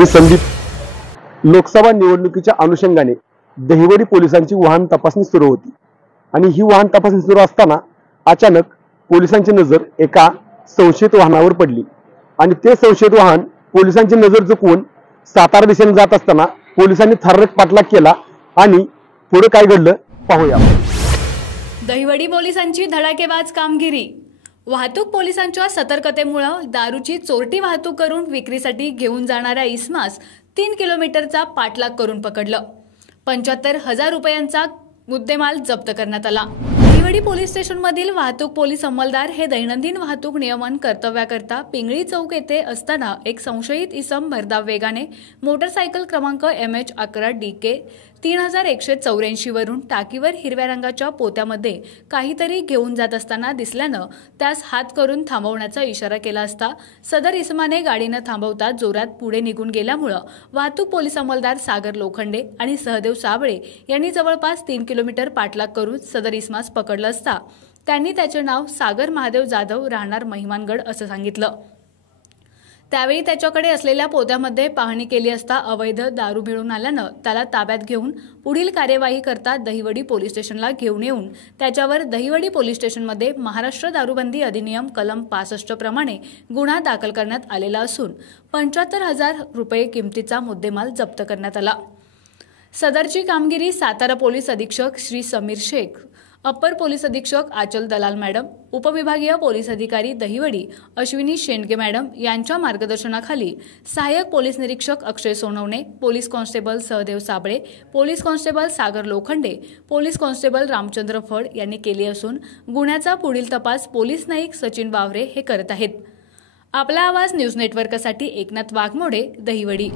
मी संदीप. लोकसभा निवडणुकीच्या अनुषंगाने दहिवडी पोलिसांची वाहन तपासणी सुरू होती आणि ही वाहन तपासणी सुरू असताना अचानक पोलिसांची नजर एका संशयित वाहनावर पडली आणि ते संशयित वाहन पोलिसांची नजर चुकवून सातारा दिशेने जात असताना पोलिसांनी थर्राक पाठलाग केला आणि पुढे काय घडलं पाहूया. दहिवडी पोलिसांची धडाकेबाज कामगिरी. वाहतूक पोलिसांच्या सतर्कतेमुळे दारूची चोरटी वाहतूक करून विक्रीसाठी घेऊन जाणाऱ्या इसमास 3 किलोमीटरचा पाठलाग करून पकडलं. 75,000 रुपयांचा मुद्देमाल जप्त करण्यात आला. दहिवडी पोलीस स्टेशनमधील वाहतूक पोलीस अंमलदार हे दैनंदिन वाहतूक नियमन कर्तव्याकरता पिंगळी चौक येथे असताना एक संशयित इसम भरधाव वेगाने मोटरसायकल क्रमांक MH11 DK 3184 वरून टाकीवर हिरव्या रंगाच्या पोत्यामध्ये काहीतरी घेऊन जात असताना दिसल्यानं त्यास हात करून थांबवण्याचा इशारा केला असता सदर इसमाने गाडी न थांबवता जोरात पुढे निघून गेल्यामुळे वाहतूक पोलीस अंमलदार सागर लोखंडे आणि सहदेव साबळे यांनी जवळपास 3 किलोमीटर पाठलाग करून सदर इसमास पकडलं असता त्यांनी त्याचे नाव सागर महादेव जाधव राहणार महिमानगड असं सांगितलं. त्यावेळी त्याच्याकडे असलेल्या पोत्यामध्ये पाहणी केली असता अवैध दारू मिळून आल्यानं त्याला ताब्यात घेऊन पुढील कार्यवाही करता दहिवडी पोलीस स्टेशनला घेऊन येऊन त्याच्यावर दहिवडी पोलीस स्टेशनमध्ये महाराष्ट्र दारूबंदी अधिनियम कलम 65 प्रमाणे गुन्हा दाखल करण्यात आलेला असून 75,000 रुपये किमतीचा मुद्देमाल जप्त करण्यात आला. सदरची कामगिरी सातारा पोलीस अधीक्षक श्री समीर शेख, अप्पर पोलीस अधीक्षक आचल दलाल मॅडम, उपविभागीय पोलीस अधिकारी दहिवडी अश्विनी शेंडगे मॅडम यांच्या मार्गदर्शनाखाली सहाय्यक पोलीस निरीक्षक Akshay Sonawane, police constable Sahadev Sable, police constable Sagar Lokhande, police constable Ramchandra Phad यांनी केली असून गुन्ह्याचा पुढील तपास पोलीस नाईक सचिन बावरे हे करत आहेत. आपला आवाज न्यूज नेटवर्कसाठी एकनाथ वाघमोडे, दहिवडी.